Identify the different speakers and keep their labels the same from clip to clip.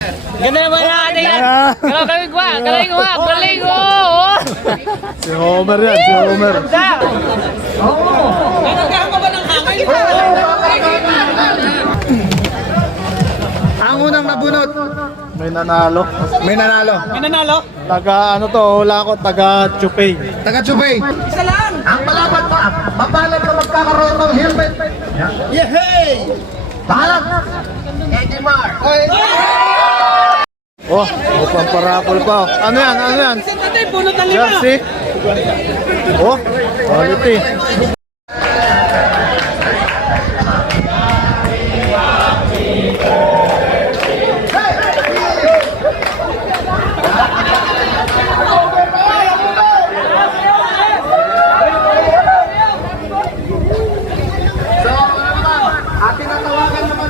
Speaker 1: Ganda naman natin yan. Galing ko. Galing ko.
Speaker 2: Si Homer yan, si Homer.
Speaker 1: Nagkakaroon ka ba ng hangin?
Speaker 3: Ang unang nabunot.
Speaker 2: May nanalo.
Speaker 3: May nanalo.
Speaker 1: May nanalo?
Speaker 2: Taga ano to, wala ko, taga Chupay.
Speaker 3: Taga Chubay.
Speaker 1: Isa lang.
Speaker 3: Ang malapat pa, mabalag na magkakaroon ng helmet. Yehey! Balag! Eddie Mar.
Speaker 2: Oh, may pamparapol pa. Ano yan, ano yan?
Speaker 1: Tatay, bunot ng lima.
Speaker 2: Jersey. Oh, quality.
Speaker 3: Ating natawagan naman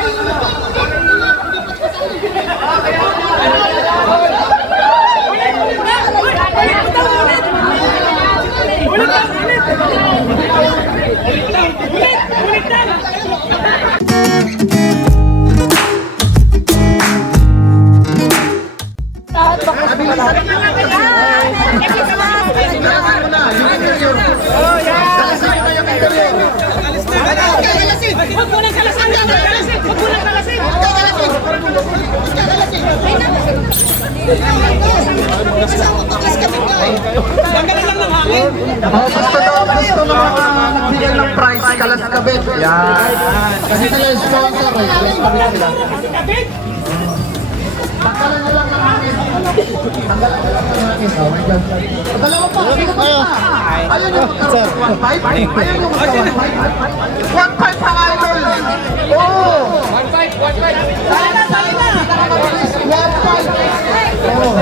Speaker 1: Huwag mo nang kalasin! Huwag mo nang kalasin! Tanggalin lang ng hangin!
Speaker 3: gusto ng mga nagbigay ng prize, kalas kabit. Yan. Kasi sila yung sponsor. Kalas kabit sila. Tanggalan nyo lang ng hangin. Tanggalan nyo lang ng hangin. Oh my God. Dalawa pa. Sino pa? Ayun yung magkaroon. 1-5? Ayun yung magkaroon. 1-5 ang idol. Oo.
Speaker 1: 1-5!
Speaker 3: Sali na. 1-5. Oo.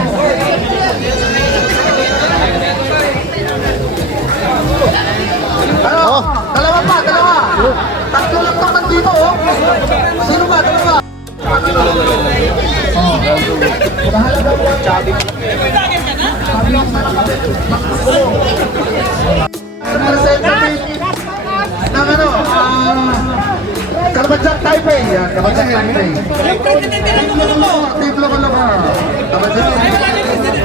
Speaker 3: Ano? Dalawa pa, dalawa. Tatlo lang to nandito, oh. Sino ba? Dalawa. Oh. Mahalaga mo ang chabi. Representative ng ano, Kalabadjak Taipei. Yan, Kalabadjak Taipei. Team Lokalaba. Kalabadjak Taipei.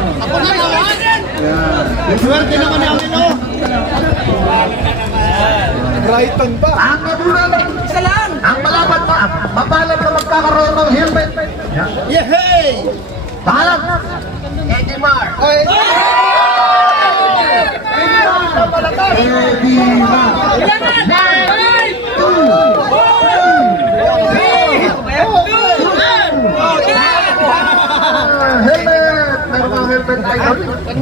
Speaker 3: Yan.
Speaker 2: Swerte naman namin, oh. Brighton pa.
Speaker 3: Ang nabunan,
Speaker 1: Isa lang!
Speaker 3: ang malapat pa, mabalag na magkakaroon ng helmet.
Speaker 2: Yehey!
Speaker 3: Balag! Eddie Mar. Eddie Mar. Helmet! Meron kang helmet, idol.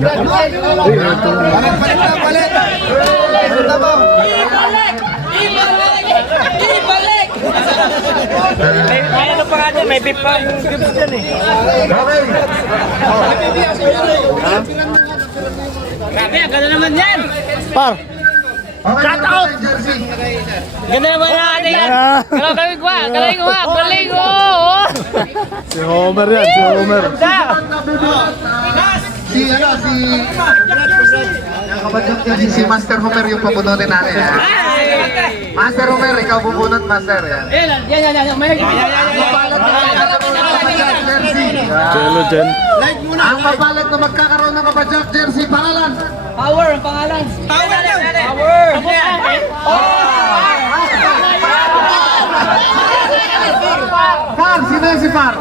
Speaker 1: Ibalik! May ano pa nga dyan, may beef pa. Beef dyan eh.
Speaker 3: Okay.
Speaker 1: Grabe, ang ganda naman yan!
Speaker 2: Par.
Speaker 3: Okay,
Speaker 1: Shout out!
Speaker 3: jersey.
Speaker 1: Ganda naman natin yan! Galing ko. Galing ko!
Speaker 2: Si Homer yan, si Homer.
Speaker 3: Si ano, si Master Homer yung pabunutin natin. Ha? Master Homer, ikaw bubunot, Master. Yan.
Speaker 1: Yan. May
Speaker 3: Mapalat na magkakaroon ng jersey.
Speaker 2: Jello Jen.
Speaker 3: Ang mapalat na magkakaroon ng Kabadjak jersey, pangalan.
Speaker 1: Power ang pangalan. Power!
Speaker 3: Par, sino yung si Par?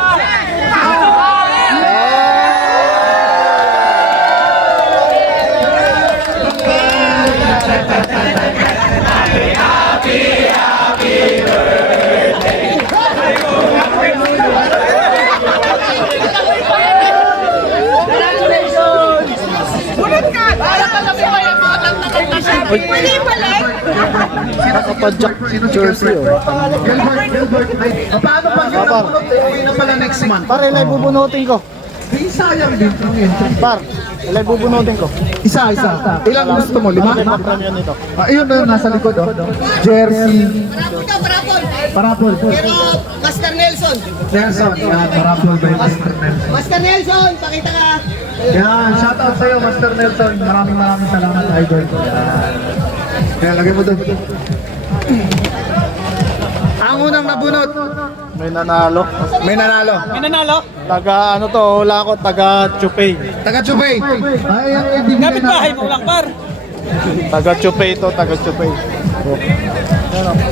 Speaker 1: Pwede ibalik!
Speaker 2: Nakapadjak jersey, oh.
Speaker 3: Gilbert. Paano pag yung nabunot, uwi na pala next month?
Speaker 2: Par, ilay bubunutin ko.
Speaker 3: Di sayang din ang entry.
Speaker 2: Par, ilay bubunutin ko.
Speaker 3: Isa. Ilang gusto mo? 5?
Speaker 2: Yan ito.
Speaker 3: Ayun na, nasa likod, oh. Jersey. Parapol.
Speaker 4: Pero Master Nelson,
Speaker 3: Nelson. Yan, parapol by Master Nelson.
Speaker 4: Master Nelson, pakita ka.
Speaker 3: Yan, shoutout sa'yo, Master Nelson. Maraming salamat, idol. Yan. Kaya lagay mo doon. Ang unang nabunot.
Speaker 2: May nanalo.
Speaker 3: May nanalo.
Speaker 1: May nanalo?
Speaker 2: Taga ano to, wala ko, taga Chupay.
Speaker 3: Taga Chupay. Ay, ang ibigay
Speaker 1: Kapit bahay mo lang, par.
Speaker 2: Taga Chupay to, taga Chupay. Oh. Yan o.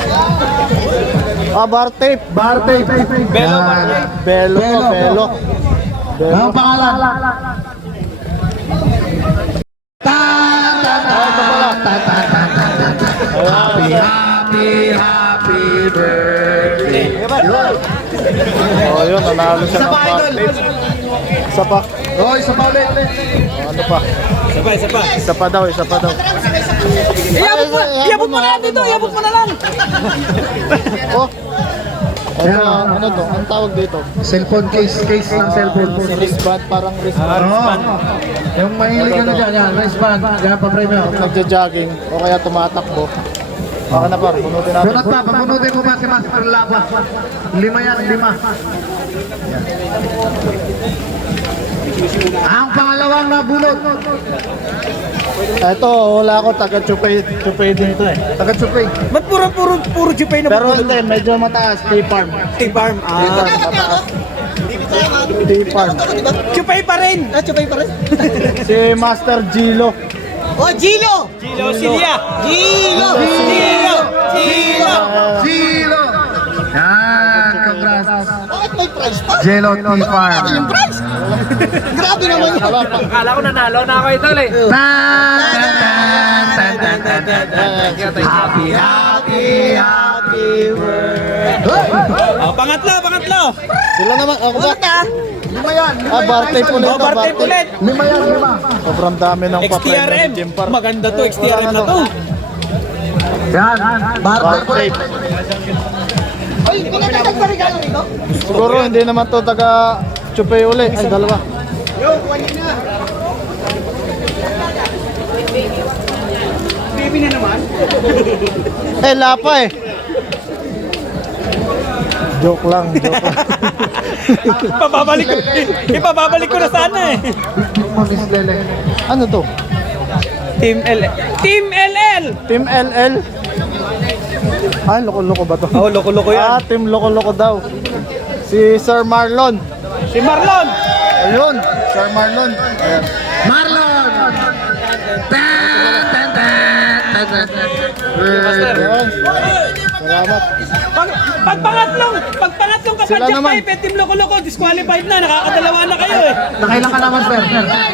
Speaker 2: Ah, bar tape.
Speaker 3: Bar tape.
Speaker 1: Belo,
Speaker 3: Yan.
Speaker 1: bar tape.
Speaker 2: Belo to, belo. Belo.
Speaker 3: Ang pangalan? Happy birthday.
Speaker 2: Oh, yun, nanalo siya
Speaker 3: Isa
Speaker 2: ng
Speaker 3: pa,
Speaker 2: bar
Speaker 3: idol.
Speaker 2: tape. Isa pa.
Speaker 3: Oh, isa pa ulit.
Speaker 2: Ano pa?
Speaker 1: Isa pa.
Speaker 2: Isa pa daw, isa pa daw.
Speaker 1: Iabot mo na lang dito, iabot mo na lang.
Speaker 2: Oh. Ano, ano to? Ang tawag dito?
Speaker 3: Cellphone case ng cellphone.
Speaker 2: Wristband, parang wristband.
Speaker 3: Yung mahilig ka na dyan, yan, wristband. Yan, pa-frame mo.
Speaker 2: Nagja-jogging o kaya tumatakbo. Baka na par, punutin natin.
Speaker 3: Bunot pa, papunutin mo ba si Master Lapa? 5 yan, 5. Ang pangalawang nabunot.
Speaker 2: Ito, wala ako, taga Chupay din ito eh.
Speaker 3: Taga Chupay.
Speaker 1: Ba't puro Jupay na
Speaker 2: Pero hindi, medyo mataas, T-Farm.
Speaker 1: T-Farm.
Speaker 2: Mataas. T-Farm.
Speaker 1: Jupay pa rin.
Speaker 4: Chupay pa rin.
Speaker 2: Si Master Gilo.
Speaker 4: Oh, Gilo!
Speaker 1: Gilo Silya.
Speaker 4: Gilo!
Speaker 1: Gilo. Gilo.
Speaker 3: Zero. Yan, congrats.
Speaker 4: Bakit may price pa?
Speaker 3: Jello Tea Farm.
Speaker 4: Yung price? Grabe naman yun.
Speaker 1: Akala ko nanalo na ako ito eh.
Speaker 3: Happy birthday.
Speaker 1: Oh, pangatlo.
Speaker 2: Sila naman, ako ba?
Speaker 4: Ulit ah!
Speaker 3: 5 yan.
Speaker 2: Ah, bar tape ulit.
Speaker 1: Oh, bar tape ulit.
Speaker 3: 5 yan, 5.
Speaker 2: Sobrang dami ng papel
Speaker 1: XTRM.
Speaker 2: ng Jim Par.
Speaker 1: Maganda to, XTRM na to.
Speaker 3: Yan.
Speaker 2: Bar tape.
Speaker 4: Ay, pinatagdag pa regalo rito?
Speaker 2: Siguro hindi naman to taga Chupay uli. Ay, dalawa.
Speaker 4: Yo, kuha niyo na.
Speaker 1: Baby na naman.
Speaker 2: Eh, lapa eh. Joke lang, joke lang.
Speaker 1: Ipababalik ko na sana eh.
Speaker 3: Miss Lele.
Speaker 2: Ano to?
Speaker 1: Team LL. Team LL.
Speaker 2: Team LL? Ay, loko-loko ba to?
Speaker 1: Oh, loko-loko
Speaker 2: Ah, team loko-loko daw. Si Sir Marlon.
Speaker 1: Si Marlon.
Speaker 2: Ayun, Sir Marlon. Ayan.
Speaker 3: Marlon.
Speaker 2: Ayan. Salamat.
Speaker 1: Pag pangatlong
Speaker 2: Sila
Speaker 1: kapadyak
Speaker 2: naman.
Speaker 1: pa team loko-loko, disqualified na, nakakadalawa na kayo eh.
Speaker 3: Nakailan ka naman, sir?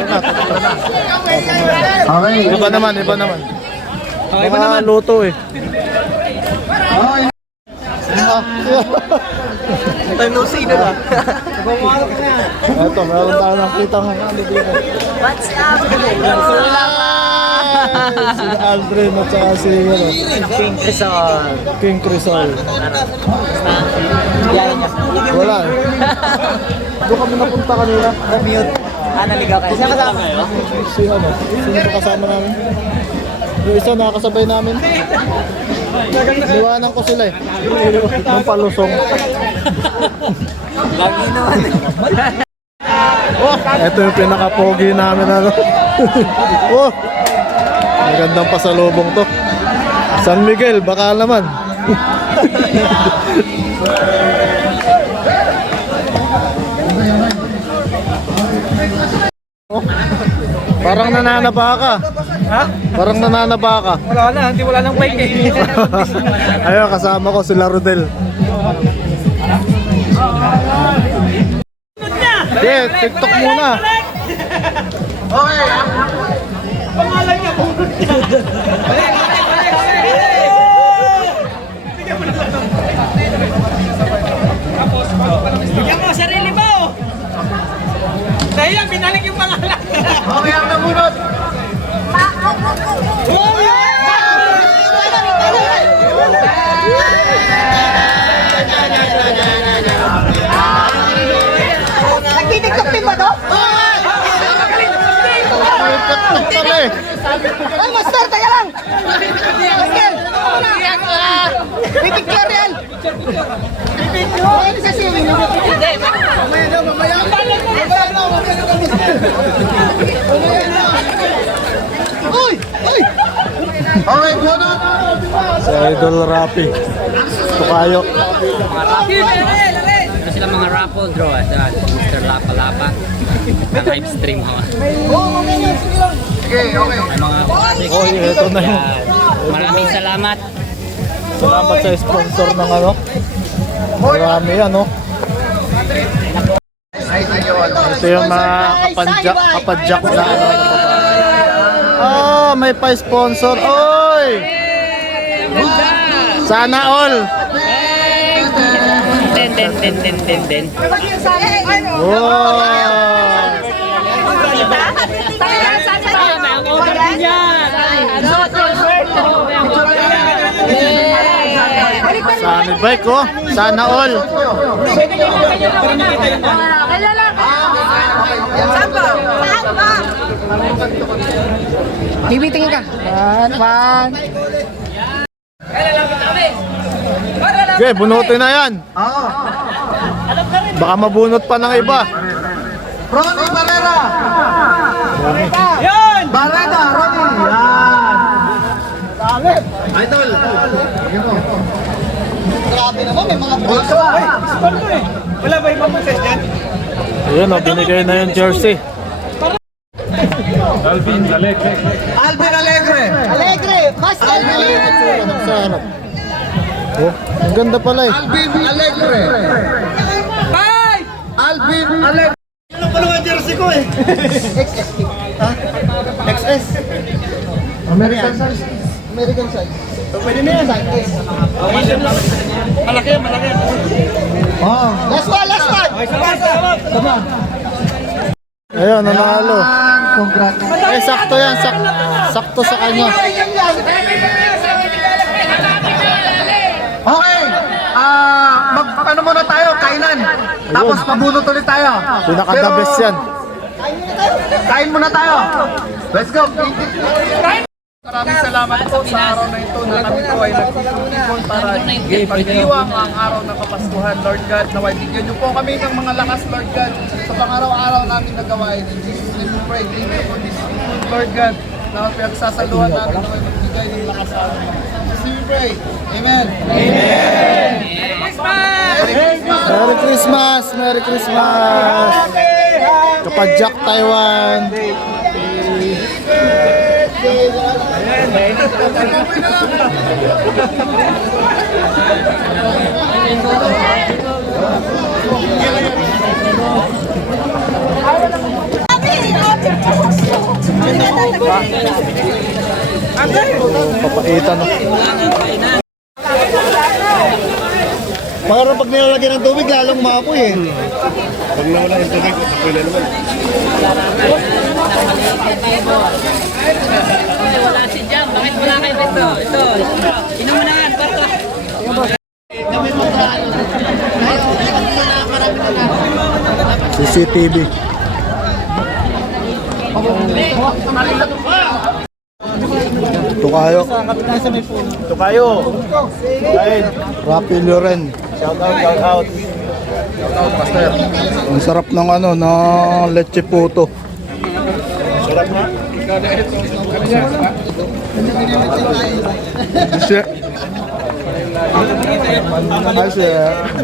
Speaker 3: Okay.
Speaker 2: Iba naman, iba naman.
Speaker 1: Okay ba
Speaker 2: Baka
Speaker 1: naman?
Speaker 2: luto eh.
Speaker 3: Okay.
Speaker 2: Ah,
Speaker 4: Time no see na ba?
Speaker 2: Eto, meron tayo nakita ng ano dito.
Speaker 4: What's up?
Speaker 2: Si Aldrin at saka si ano,
Speaker 4: King Quezon.
Speaker 2: King Crisol.
Speaker 4: Yan niya.
Speaker 2: Wala eh. Doon kami napunta kanina.
Speaker 4: Commute. Naligaw kayo. Saan kasama kayo?
Speaker 2: Si ano, sino pa kasama namin? Yung isa nakakasabay namin. Iwanan ko sila eh. Nung palusong.
Speaker 4: Lagi naman eh.
Speaker 2: Oh, ito yung pinaka-pogi namin ano. Oh, magandang pasalubong to. San Miguel, baka naman. Oh, parang nananaba ka.
Speaker 1: Ha?
Speaker 2: Parang nananaba ka.
Speaker 1: Wala nang mic eh.
Speaker 2: Ayun, kasama ko sila Rodel. Hindi, TikTok muna.
Speaker 3: Okay.
Speaker 1: Pangalan niya po. Bigyan mo, sarili mo. Dahil binalik yung pangalan.
Speaker 3: Okay, ang nabunot.
Speaker 4: Nagtitiktok din ba to?
Speaker 2: TikTok pala eh.
Speaker 4: Ay, Master, tayo lang! Master! May picture yan! Ay, sa swimming nyo. Hindi, mamaya. Uy! Uy!
Speaker 3: Okay, bunot.
Speaker 2: Si Idol Rapi. Tukayo.
Speaker 1: Ito sila mga raffle draw. Mr. Lapa Lapa. Ang live stream ko.
Speaker 3: Sige, okay.
Speaker 2: Oh, ito na yun.
Speaker 1: Maraming salamat.
Speaker 2: Salamat sa sponsor ng ano. Marami yan, no? Ito yung mga kapadjak na ano. Oh, may pa-sponsor. Oy! Sana all.
Speaker 1: Den.
Speaker 2: Wow! Sunny bike, oh. Sana all.
Speaker 4: Bibi, tingin ka. One.
Speaker 2: Okay, bunutin na yan. Baka mabunot pa ng iba.
Speaker 3: Ronnie Barrera. Barrera, Ronnie. Yan. Idol.
Speaker 4: Grabe naman, may mga
Speaker 3: Bulso.
Speaker 2: Ayun, oh, binigay na yung jersey.
Speaker 3: Alvin Alegre.
Speaker 4: Alegre. Mas Alegre.
Speaker 2: Sa harap. Oh, ang ganda pala eh.
Speaker 3: Alvin Alegre. Alvin Alegre.
Speaker 4: XS.
Speaker 3: American size.
Speaker 4: American size. Pwede na yan. Size S.
Speaker 1: Malaki.
Speaker 3: Oh.
Speaker 4: Last one.
Speaker 2: Ayun, nanalo.
Speaker 3: Congrats.
Speaker 2: Eh, sakto yan. Sakto sa kanya.
Speaker 3: Okay. Ano muna tayo? Kainan. Tapos mabunot ulit tayo.
Speaker 2: Pinaka-the best yan.
Speaker 3: Kain muna tayo. Let's go. Maraming salamat po sa araw na ito na kami po ay nagtutulungan para pagdiwang ang araw ng Kapaskuhan, Lord God. Naway bigyan niyo po kami ng mga lakas, Lord God, sa pang-araw-araw namin na gawain. In Jesus' name we pray. Thank you for this food, Lord God, na pinagsasaluhan namin naway magbigay ng lakas sa amin. Jesus we pray. Amen.
Speaker 2: Merry Christmas! Merry Christmas! Kapadjak Taiwan! Papakita, no?
Speaker 4: Parang pag nilalagyan ng tubig, lalong maapoy eh.
Speaker 2: Pag nawala yung tubig, apoy na naman.
Speaker 1: Wala si Jam. Bakit wala kayo dito? Ito. Inom mo na yan. Parto.
Speaker 2: CCTV. Tukayo. Tukayo. Kain. Rapi Loren. Shout out. Ang sarap ng ano, ng leche puto. Sarap nga. Siya. Ay siya.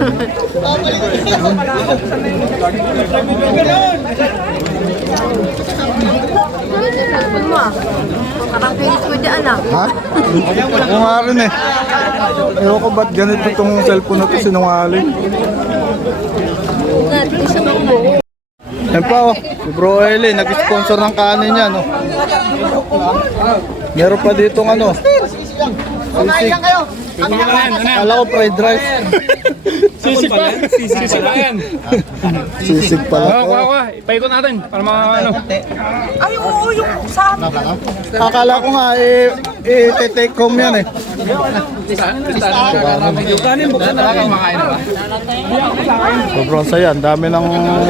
Speaker 5: Parang pinis ko dyan ah.
Speaker 2: Ha? Ako nga rin eh. Ewan ko ba't ganito itong cellphone na ito sinungaling. Yan pa oh, si Bro Eli, nag-sponsor ng kanin yan oh. Meron pa ditong ano.
Speaker 4: Kumain lang kayo.
Speaker 2: Kala ko fried rice.
Speaker 6: Sisig pa yan.
Speaker 2: Sisig pala.
Speaker 6: Paikot natin para mga ano.
Speaker 5: Ay, oo, yung sa amin.
Speaker 2: Akala ko nga i-take home yan eh. Sobrang saya, ang dami ng...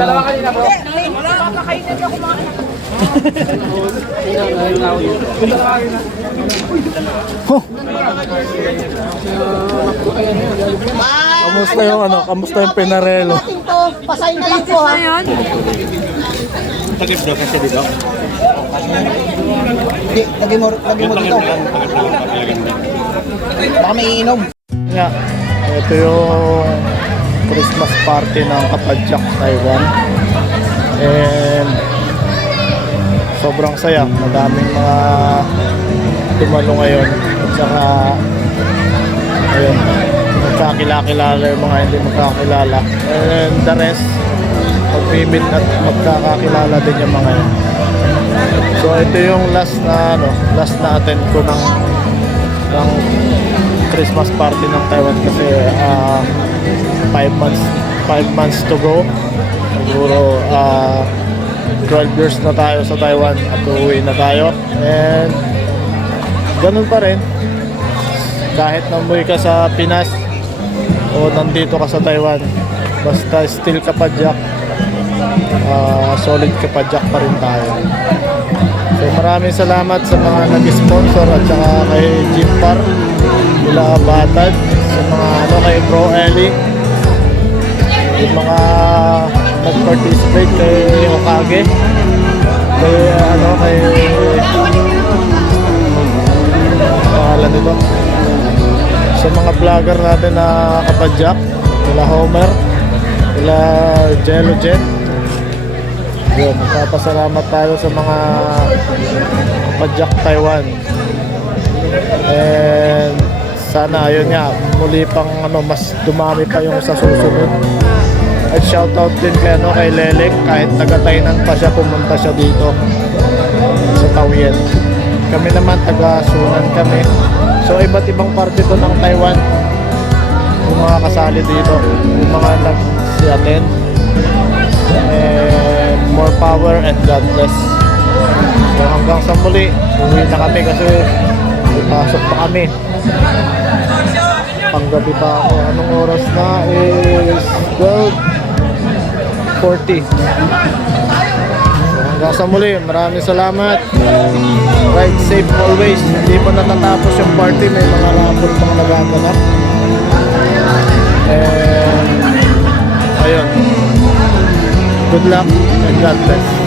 Speaker 2: Kamusta yung ano? Kamusta yung Pinarello?
Speaker 4: Ating to, pasay na lang po ha.
Speaker 6: Takip daw kasi dito.
Speaker 4: Lagi mo dito. Baka may iinom.
Speaker 2: Nga, ito yung Christmas party ng Kapadyak, Taiwan. And sobrang saya. Madaming mga dumalo ngayon. At saka, ayun, magkakilala yung mga hindi magkakilala. And the rest, magpimit at magkakakilala din yung mga yun. So ito yung last na attend ko ng Christmas party ng Taiwan kasi 5 months to go. Siguro 12 years na tayo sa Taiwan at uuwi na tayo. And ganun pa rin, kahit namuwi ka sa Pinas o nandito ka sa Taiwan, basta still Kapadyak, solid Kapadyak pa rin tayo. So maraming salamat sa mga nag-sponsor at saka kay Jimpar, Mula Batad, sa mga kay Bro Eli, yung mga nag-participate kay Hokage, kay pangalan nito, sa mga vlogger natin na Kapadyak, nila Homer, nila Jello Jet. Yun, magpapasalamat tayo sa mga Kapadyak Taiwan. And sana ayun nga, muli pang mas dumami pa yung sa susunod. At shoutout din kay Lelek, kahit taga-Tainan pa siya, pumunta siya dito sa Taoyuan. Kami naman taga-Sunan kami. So iba't ibang parte to ng Taiwan yung mga kasali dito, yung mga nag-attend. And more power and God bless. So hanggang sa muli, uwi na kami kasi ipasok pa kami. Panggabi pa ako. Anong oras na is 12:40. So hanggang sa muli, maraming salamat. Ride safe always. Hindi pa natatapos yung party, may mga rapol pang nagaganap. And ayun, good luck and God bless.